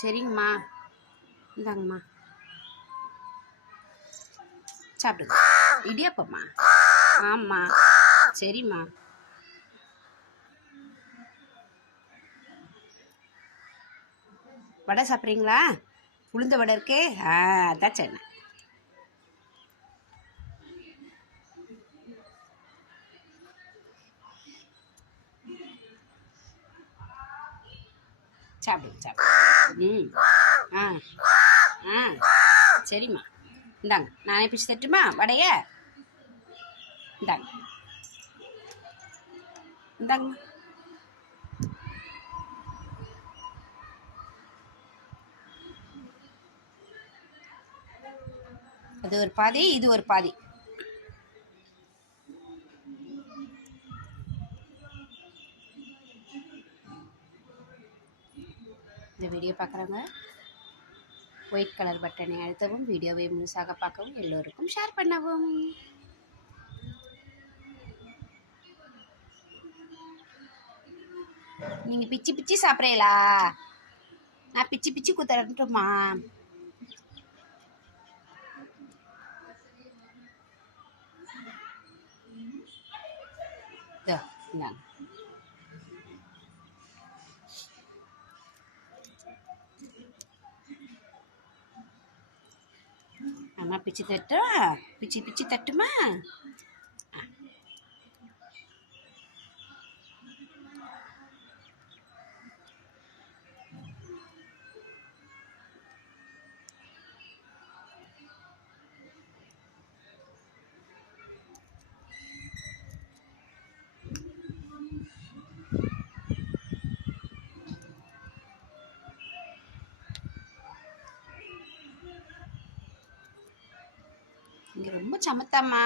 சரிங்கம்மா. இந்தாங்கம்மா. சாப்பிடுங்க. இடியாப்பம்மா. ஆமாம் சரிம்மா. வடை சாப்பிட்றீங்களா? உளுந்த வடை இருக்கே? ஆ அதான் சரி சாப்பிடுங்க சாப்பிடுங்க. ம். ஆ. ஆ. சரிம்மா. இந்தாங்க. நானே பிடிச்சி தட்டுமா? வடைய? இந்தாங்க. இந்தாங்க. அது ஒரு பாதி இது ஒரு பாதி. இந்த வீடியோ பார்க்குறவங்க ஒயிட் கலர் பட்டனை அழுத்தவும் வீடியோவை முழுசாக பார்க்கவும் எல்லோருக்கும் ஷேர் பண்ணவும். நீங்கள் பிச்சு பிச்சு சாப்பிட்றீங்களா? நான் பிச்சு பிச்சு குத்துறட்டுமா இதோ, இந்தாங்க. அம்மா பிச்சு தட்டுமா பிச்சு பிச்சு தட்டுமா இங்கே ரொம்ப சமத்தாம்மா.